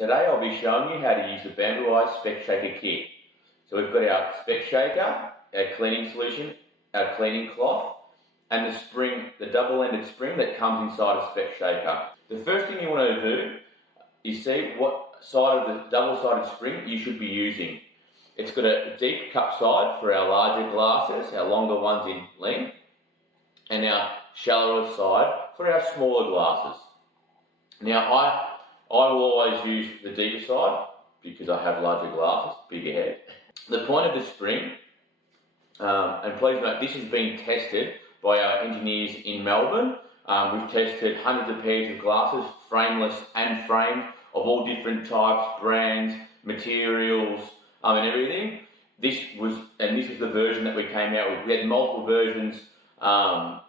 Today I'll be showing you how to use the Bamboo Eye Spec Shaker kit. So we've got our Spec Shaker, our cleaning solution, our cleaning cloth, and the spring, the double-ended spring that comes inside a Spec Shaker. The first thing you want to do is see what side of the double-sided spring you should be using. It's got a deep cup side for our larger glasses, our longer ones in length, and our shallower side for our smaller glasses. Now I will always use the deeper side because I have larger glasses, bigger head. The point of the spring, and please note this has been tested by our engineers in Melbourne. We've tested hundreds of pairs of glasses, frameless and framed, of all different types, brands, materials, and everything. This was the version that we came out with. We had multiple versions prior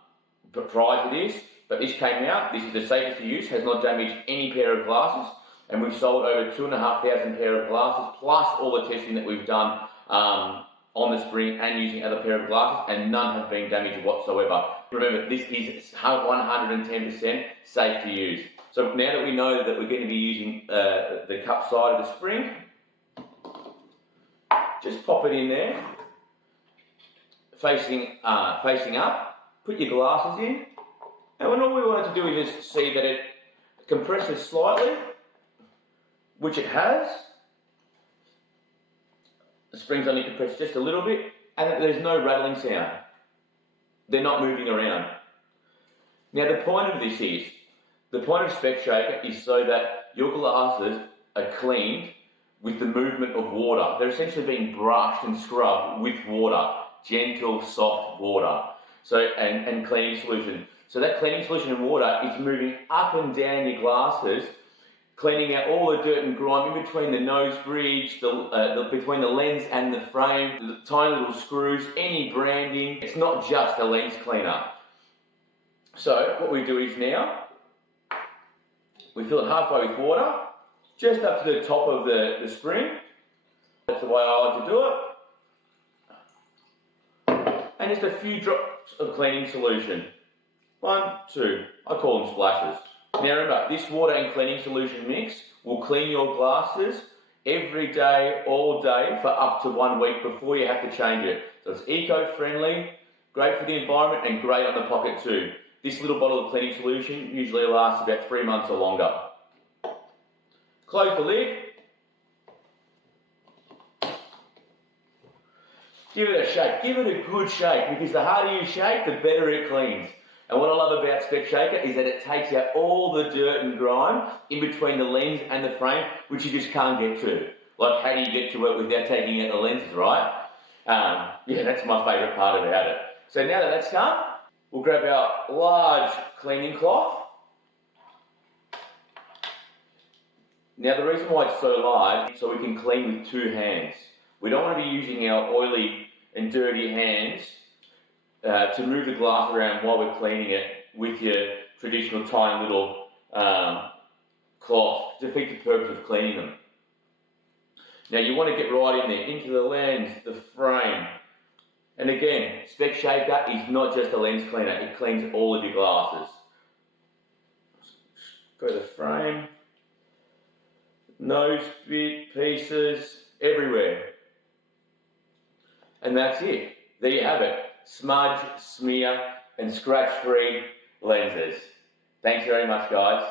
to this, but this came out. This is the safest to use, has not damaged any pair of glasses, and we've sold over 2,500 pair of glasses, plus all the testing that we've done on the spring and using other pair of glasses, and none have been damaged whatsoever. Remember, this is 110% safe to use. So now that we know that we're going to be using the cup side of the spring, just pop it in there, facing up, put your glasses in, and all we want it to do is just see that it compresses slightly, which it has. The spring's only compressed just a little bit, and there's no rattling sound. They're not moving around. Now the point of this is, the point of Spec Shaker is so that your glasses are cleaned with the movement of water. They're essentially being brushed and scrubbed with water, gentle, soft water. So, and cleaning solution. So that cleaning solution and water is moving up and down your glasses, cleaning out all the dirt and grime in between the nose bridge, between the lens and the frame, the tiny little screws, any branding. It's not just a lens cleaner. So what we do is now, we fill it halfway with water, just up to the top of the spring. That's the way I like to do it. And just a few drops of cleaning solution. 1, 2, I call them splashes. Now remember, this water and cleaning solution mix will clean your glasses every day, all day, for up to 1 week before you have to change it. So it's eco-friendly, great for the environment, and great on the pocket too. This little bottle of cleaning solution usually lasts about 3 months or longer. Close the lid. Give it a shake. Give it a good shake, because the harder you shake, the better it cleans. And what I love about Spec Shaker is that it takes out all the dirt and grime in between the lens and the frame, which you just can't get to. Like, how do you get to it without taking out the lenses, right? Yeah, that's my favourite part about it. So now that that's done, we'll grab our large cleaning cloth. Now the reason why it's so large is so we can clean with 2 hands. We don't want to be using our oily and dirty hands to move the glass around while we're cleaning it with your traditional tiny little cloth to defeat the purpose of cleaning them. Now you want to get right in there, into the lens, the frame. And again, Spec Shaker is not just a lens cleaner, it cleans all of your glasses. Go to the frame, nose bit, pieces, everywhere. And that's it. There you have it. Smudge, smear, and scratch-free lenses. Thanks very much, guys.